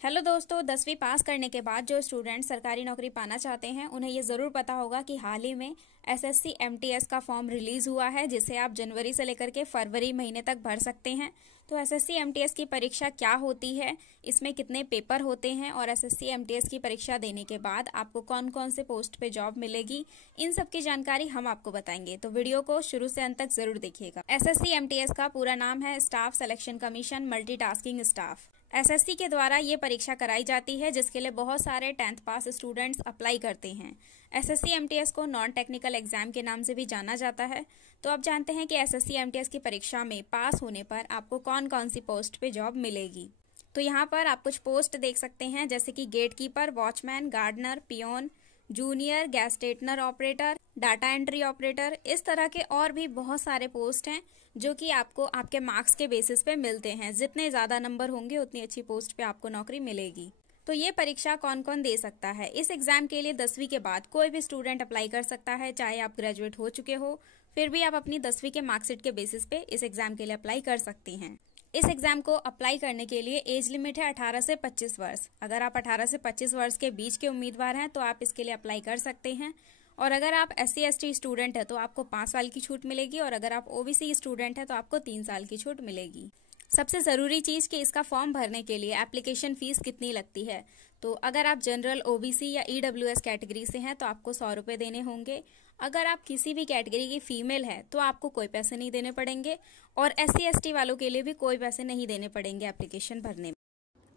Hello दोस्तों, 10वीं पास करने के बाद जो स्टूडेंट सरकारी नौकरी पाना चाहते हैं उन्हें ये ज़रूर पता होगा कि हाल ही में एसएससी एमटीएस का फॉर्म रिलीज़ हुआ है, जिसे आप जनवरी से लेकर के फरवरी महीने तक भर सकते हैं। तो एसएससी एमटीएस की परीक्षा क्या होती है, इसमें कितने पेपर होते हैं और एसएससी एमटीएस की परीक्षा देने के बाद आपको कौन कौन से पोस्ट पे जॉब मिलेगी, इन सब की जानकारी हम आपको बताएंगे। तो वीडियो को शुरू से अंत तक जरूर देखिएगा। एसएससी एमटीएस का पूरा नाम है staff selection commission multitasking staff. SSC के द्वारा ये परीक्षा कराई जाती है, जिसके लिए बहुत सारे 10th पास स्टूडेंट्स अप्लाई करते हैं। एसएससी एमटीएस को नॉन टेक्निकल एग्जाम के नाम से भी जाना जाता है। तो आप जानते हैं कि एसएससी एमटीएस की परीक्षा में पास होने पर आपको कौन कौन सी पोस्ट पे जॉब मिलेगी। तो यहाँ पर आप कुछ पोस्ट देख सकते हैं, जैसे कि gate keeper, watchman, gardener, peon, junior gas stationer operator, data entry operator, इस तरह के और भी बहुत सारे पोस्ट हैं जो कि आपको आपके मार्क्स के बेसिस पे मिलते हैं। जितने ज्यादा नंबर होंगे उतनी अच्छी पोस्ट पे आपको नौकरी मिलेगी। तो ये परीक्षा कौन कौन दे सकता है? इस एग्जाम के लिए 10वीं के बाद कोई भी स्टूडेंट अप्लाई कर सकता है, चाहे आप ग्रेजुएट हो चुके हो, फिर भी आप अपनी 10वीं के मार्कशीट के बेसिस पे इस एग्जाम के लिए अप्लाई कर सकती हैं। इस एग्जाम को अप्लाई करने के लिए एज लिमिट है 18 से 25 वर्ष। अगर आप 18 से 25 वर्ष के बीच के उम्मीदवार हैं तो आप इसके लिए अप्लाई कर सकते हैं। और अगर आप SC ST स्टूडेंट है तो आपको 5 साल की छूट मिलेगी, और अगर आप OBC स्टूडेंट है तो आपको 3 साल की छूट मिलेगी। सबसे जरूरी चीज कि इसका फॉर्म भरने के लिए एप्लीकेशन फीस कितनी लगती है। तो अगर आप जनरल, OBC या EWS कैटेगरी से हैं तो आपको 100 रुपए देने होंगे। अगर आप किसी भी कैटेगरी की फीमेल है तो आपको कोई पैसे नहीं देने पड़ेंगे, और SC ST वालों के लिए भी कोई पैसे नहीं देने पड़ेंगे एप्लीकेशन भरने में।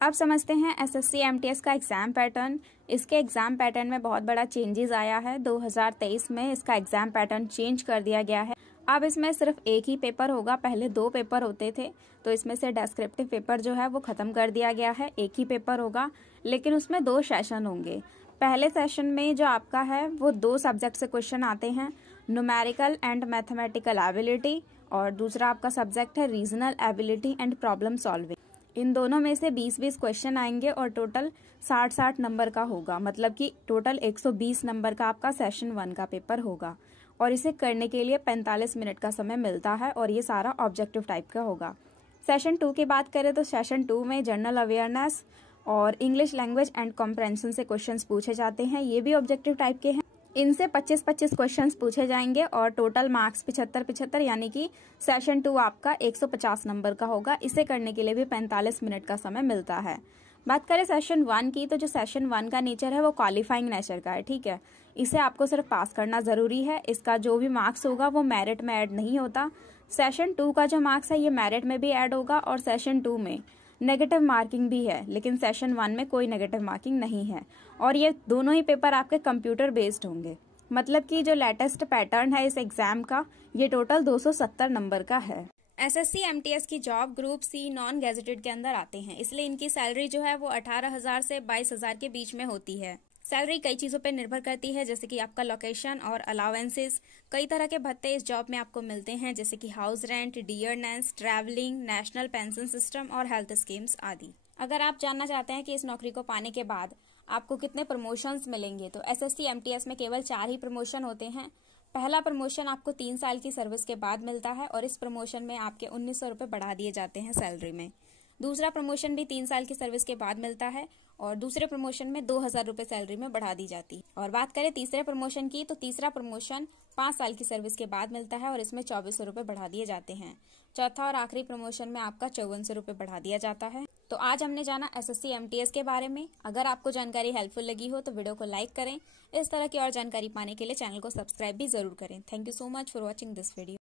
अब समझते हैं एसएससी एमटीएस का एग्जाम पैटर्न। इसके एग्जाम पैटर्न में बहुत बड़ा चेंजेस आया है। 2023 में इसका एग्जाम पैटर्न चेंज कर दिया गया है। अब इसमें सिर्फ एक ही पेपर होगा, पहले 2 पेपर होते थे। तो इसमें से डेस्क्रिप्टिव पेपर जो है वो खत्म कर दिया गया है, एक ही पेपर होगा, लेकिन उसमें 2 सेशन होंगे। पहले सेशन में जो आपका है वो 2 सब्जेक्ट से क्वेश्चन आते हैं, न्यूमेरिकल एंड मैथमेटिकल एबिलिटी, और दूसरा आपका सब्जेक्ट है regional ability and problem solving. इन दोनों में से 20-20 क्वेश्चन आएंगे और टोटल 60-60 नंबर का होगा, मतलब कि टोटल 120 नंबर का आपका सेशन 1 का पेपर होगा। और इसे करने के लिए 45 मिनट का समय मिलता है, और ये सारा ऑब्जेक्टिव टाइप का होगा। सेशन 2 की बात करें तो सेशन 2 में जनरल अवेयरनेस और इंग्लिश लैंग्वेज एंड कॉम्प्रहेंशन से क्वेश्चंस पूछे जाते हैं। ये भी ऑब्जेक्टिव टाइप के हैं। इनसे 25-25 क्वेश्चंस पूछे जाएंगे और टोटल मार्क्स 75-75, यानी कि सेशन 2 आपका 150 नंबर का होगा। इसे करने के लिए भी 45 मिनट का समय मिलता है। बात करें सेशन 1 की, तो जो सेशन 1 का नेचर है वो क्वालिफाइंग नेचर का है, ठीक है। इसे आपको सिर्फ पास करना जरूरी है। इसका जो भी मार्क्स होगा वो मेरिट में ऐड नहीं होता। सेशन 2 का जो मार्क्स है ये मेरिट में भी ऐड होगा, और सेशन 2 में नेगेटिव मार्किंग भी है, लेकिन सेशन 1 में कोई नेगेटिव मार्किंग नहीं है। और ये दोनों ही पेपर आपके कंप्यूटर बेस्ड होंगे, मतलब कि जो लेटेस्ट पैटर्न है इस एग्जाम का, ये टोटल 270 नंबर का है। एसएससी एमटीएस की job group C non gazetted के अंदर आते हैं, इसलिए इनकी सैलरी जो है वो 18,000 से 22,000 के बीच में होती है। सैलरी कई चीजों पर निर्भर करती है, जैसे कि आपका लोकेशन और अलाउंसेस। कई तरह के भत्ते इस जॉब में आपको मिलते हैं, जैसे कि house rent, dearness, travelling, national pension system और हेल्थ स्कीम्स आदि। अगर आप जानना चाहते हैं कि इस नौकरी को पाने के बाद आपको कितने प्रमोशंस मिलेंगे, तो एसएससी एमटीएस में केवल 4 ही प्रमोशन होते हैं। पहला प्रमोशन आपको 3 साल की सर्विस के बाद मिलता है, और इस प्रमोशन में आपके 1900 रुपए बढ़ा दिए जाते हैं सैलरी में। दूसरा प्रमोशन भी 3 साल की सर्विस के बाद मिलता है, और दूसरे प्रमोशन में 2000 रुपए सैलरी में बढ़ा दी जाती है। और बात करें तीसरे प्रमोशन की, तो तीसरा प्रमोशन 5 साल की सर्विस के बाद मिलता है, और इसमें 2400 रुपए बढ़ा दिए जाते हैं। चौथा और आखिरी प्रमोशन में आपका 5400 रुपए बढ़ा दिया जाता है। तो आज हमने जाना एसएससी एमटीएस के बारे में। अगर आपको जानकारी हेल्पफुल लगी हो तो वीडियो को लाइक करें। इस तरह की और जानकारी पाने के लिए चैनल को सब्सक्राइब भी जरूर करें। Thank you so much for watching this video.